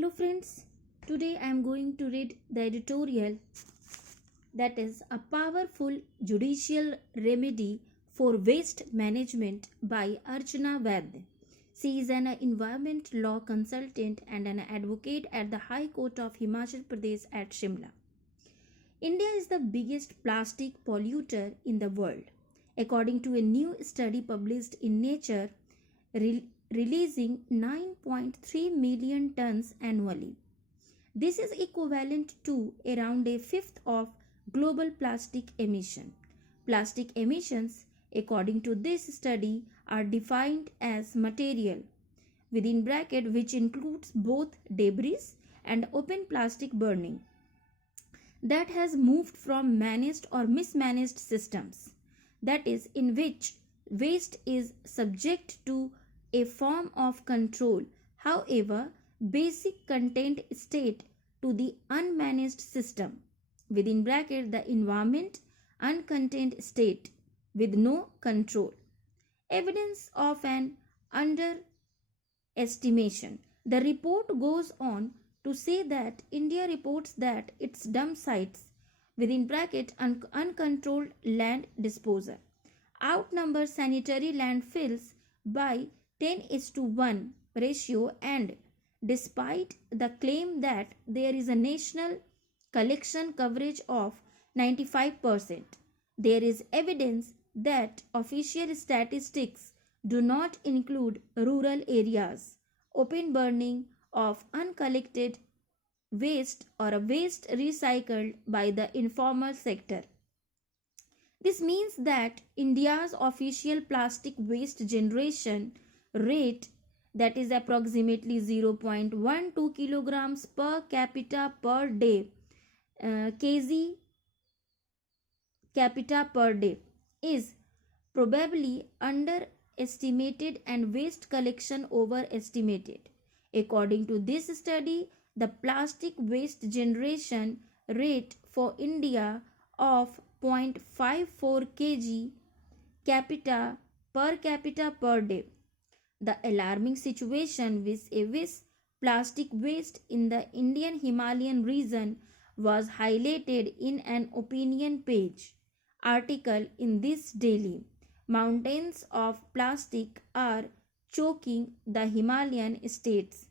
Hello friends, today I am going to read the editorial that is a powerful judicial remedy for waste management by Archana Vaid. She is an environment law consultant and an advocate at the High Court of Himachal Pradesh at Shimla. India is the biggest plastic polluter in the world, according to a new study published in Nature, releasing 9.3 million tons annually. This is equivalent to around a fifth of global plastic emission. Plastic emissions, according to this study, are defined as material within bracket which includes both debris and open plastic burning that has moved from managed or mismanaged systems, that is, in which waste is subject to a form of control, however, basic content state to the unmanaged system, within bracket the environment uncontained state with no control. Evidence of an underestimation. The report goes on to say that India reports that its dump sites within bracket uncontrolled land disposal outnumber sanitary landfills by 10:1 ratio, and despite the claim that there is a national collection coverage of 95%, there is evidence that official statistics do not include rural areas, open burning of uncollected waste or a waste recycled by the informal sector. This means that India's official plastic waste generation rate, that is approximately 0.12 kilograms per capita per day, kg capita per day, is probably underestimated and waste collection overestimated. According to this study, the plastic waste generation rate for India of 0.54 kg capita per day. The alarming situation with plastic waste in the Indian Himalayan region was highlighted in an opinion page article in this daily. Mountains of plastic are choking the Himalayan states.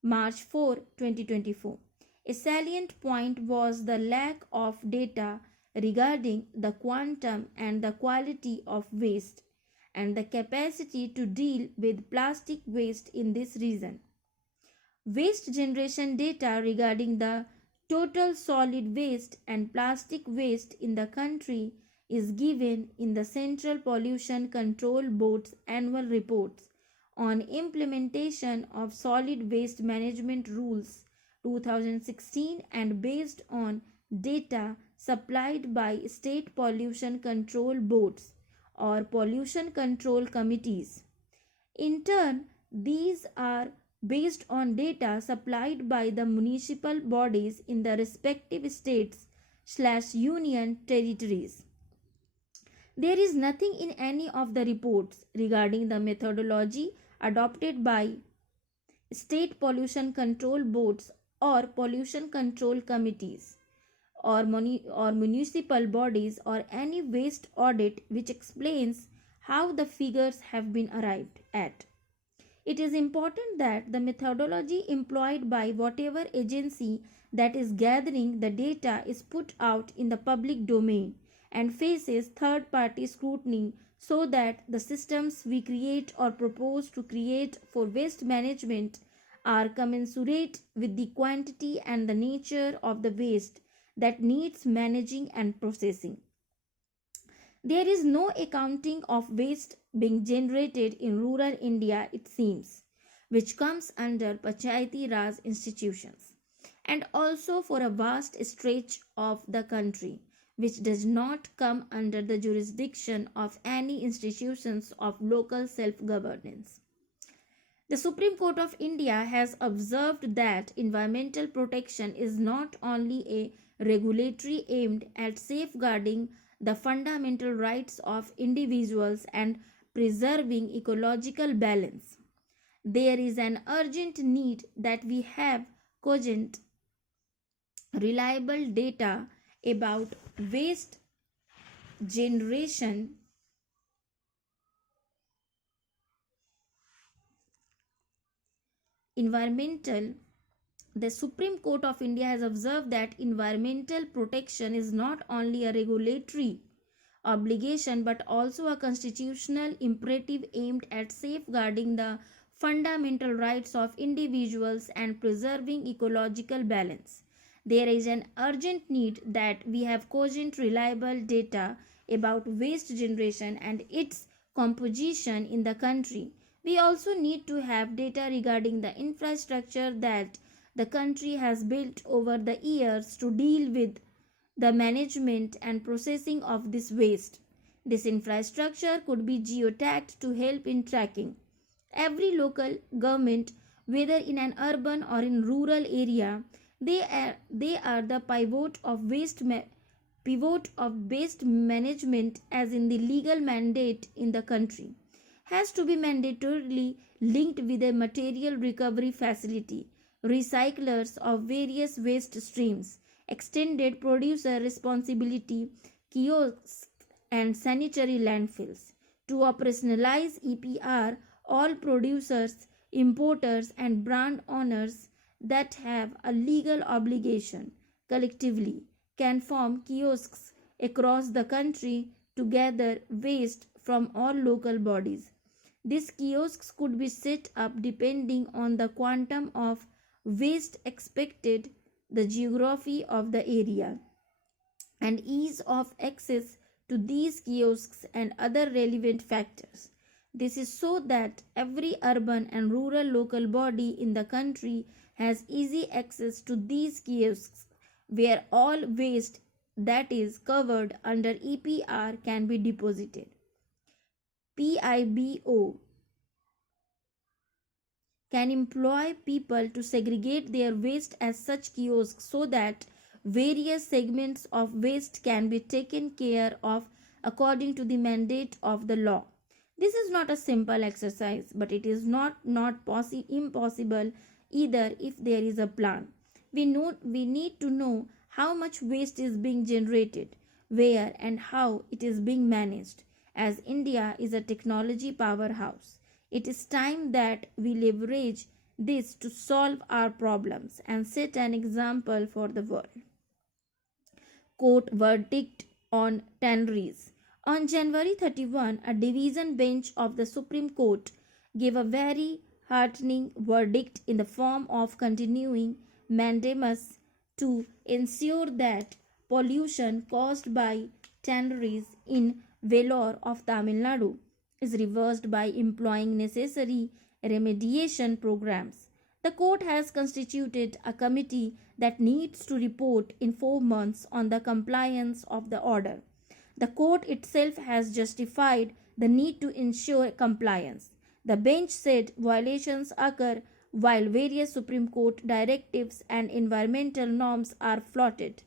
March 4, 2024. A salient point was the lack of data regarding the quantum and the quality of waste and the capacity to deal with plastic waste in this region. Waste generation data regarding the total solid waste and plastic waste in the country is given in the Central Pollution Control Board's annual reports on implementation of solid waste management rules 2016 and based on data supplied by state pollution control boards or pollution control committees. In turn, these are based on data supplied by the municipal bodies in the respective states/union territories. There is nothing in any of the reports regarding the methodology adopted by state pollution control boards or pollution control committees or municipal bodies or any waste audit which explains how the figures have been arrived at. It is important that the methodology employed by whatever agency that is gathering the data is put out in the public domain and faces third-party scrutiny so that the systems we create or propose to create for waste management are commensurate with the quantity and the nature of the waste that needs managing and processing. There is no accounting of waste being generated in rural India, it seems, which comes under Panchayati Raj institutions, and also for a vast stretch of the country, which does not come under the jurisdiction of any institutions of local self-governance. The Supreme Court of India has observed that environmental protection is not only a regulatory aimed at safeguarding the fundamental rights of individuals and preserving ecological balance. There is an urgent need that we have cogent, reliable data about waste generation, environmental. The Supreme Court of India has observed that environmental protection is not only a regulatory obligation but also a constitutional imperative aimed at safeguarding the fundamental rights of individuals and preserving ecological balance. There is an urgent need that we have cogent, reliable data about waste generation and its composition in the country. We also need to have data regarding the infrastructure that the country has built over the years to deal with the management and processing of this waste. This infrastructure could be geotagged to help in tracking. Every local government, whether in an urban or in rural area, they are the pivot of waste management, as in the legal mandate in the country has to be mandatorily linked with a material recovery facility, recyclers of various waste streams, extended producer responsibility, kiosks, and sanitary landfills. To operationalize EPR, all producers, importers, and brand owners that have a legal obligation collectively can form kiosks across the country to gather waste from all local bodies. These kiosks could be set up depending on the quantum of waste expected, the geography of the area, and ease of access to these kiosks and other relevant factors. This is so that every urban and rural local body in the country has easy access to these kiosks where all waste that is covered under EPR can be deposited. PIBO can employ people to segregate their waste as such kiosks so that various segments of waste can be taken care of according to the mandate of the law. This is not a simple exercise, but it is not impossible either if there is a plan. We need to know how much waste is being generated, where and how it is being managed. As India is a technology powerhouse, it is time that we leverage this to solve our problems and set an example for the world. Court verdict on tanneries. On January 31, a division bench of the Supreme Court gave a very heartening verdict in the form of continuing mandamus to ensure that pollution caused by tanneries in Vellore of Tamil Nadu is reversed by employing necessary remediation programs. The court has constituted a committee that needs to report in 4 months on the compliance of the order. The court itself has justified the need to ensure compliance. The bench said violations occur while various Supreme Court directives and environmental norms are flouted,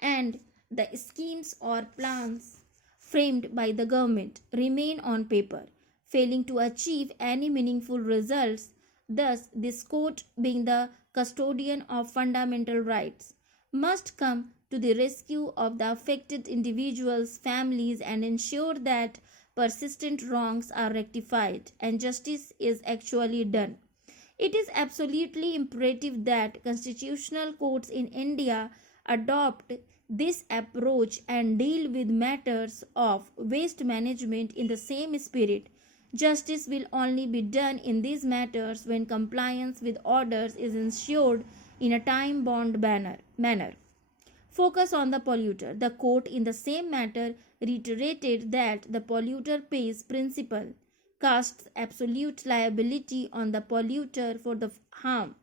and the schemes or plans framed by the government remain on paper, failing to achieve any meaningful results. Thus, this court, being the custodian of fundamental rights, must come to the rescue of the affected individuals, families, and ensure that persistent wrongs are rectified and justice is actually done. It is absolutely imperative that constitutional courts in India adopt this approach and deal with matters of waste management in the same spirit. Justice will only be done in these matters when compliance with orders is ensured in a time bound manner. Focus on the polluter. The court, in the same matter, reiterated that the polluter pays principle, casts absolute liability on the polluter for the harm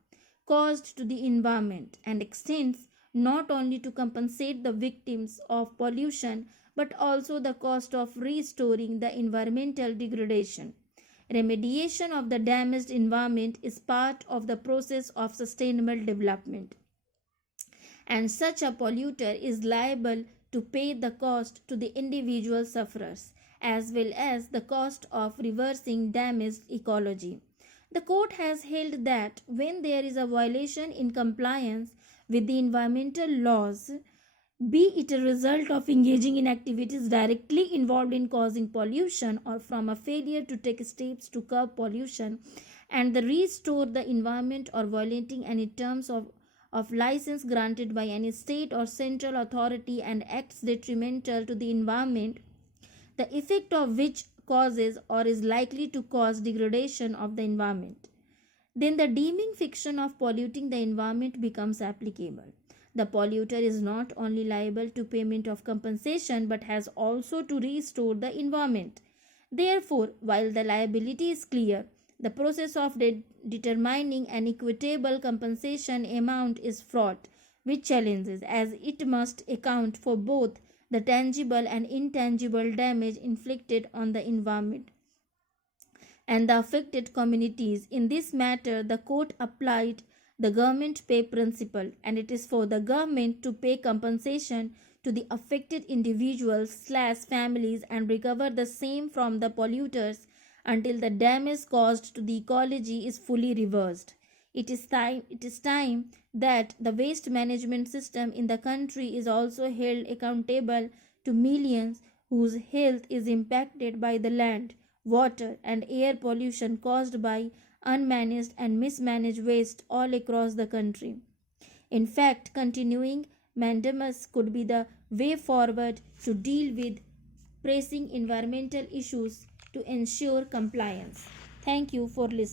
caused to the environment, and extends not only to compensate the victims of pollution but also the cost of restoring the environmental degradation. Remediation of the damaged environment is part of the process of sustainable development, and such a polluter is liable to pay the cost to the individual sufferers as well as the cost of reversing damaged ecology. The court has held that when there is a violation in compliance with the environmental laws, be it a result of engaging in activities directly involved in causing pollution or from a failure to take steps to curb pollution and the restore the environment or violating any terms of license granted by any state or central authority and acts detrimental to the environment, the effect of which causes or is likely to cause degradation of the environment, then the deeming fiction of polluting the environment becomes applicable. The polluter is not only liable to payment of compensation but has also to restore the environment. Therefore, while the liability is clear, the process of determining an equitable compensation amount is fraught with challenges as it must account for both the tangible and intangible damage inflicted on the environment and the affected communities. In this matter, the court applied the government pay principle, and it is for the government to pay compensation to the affected individuals/families and recover the same from the polluters until the damage caused to the ecology is fully reversed. It is time that the waste management system in the country is also held accountable to millions whose health is impacted by the land, water, and air pollution caused by unmanaged and mismanaged waste all across the country. In fact, continuing mandamus could be the way forward to deal with pressing environmental issues to ensure compliance. Thank you for listening.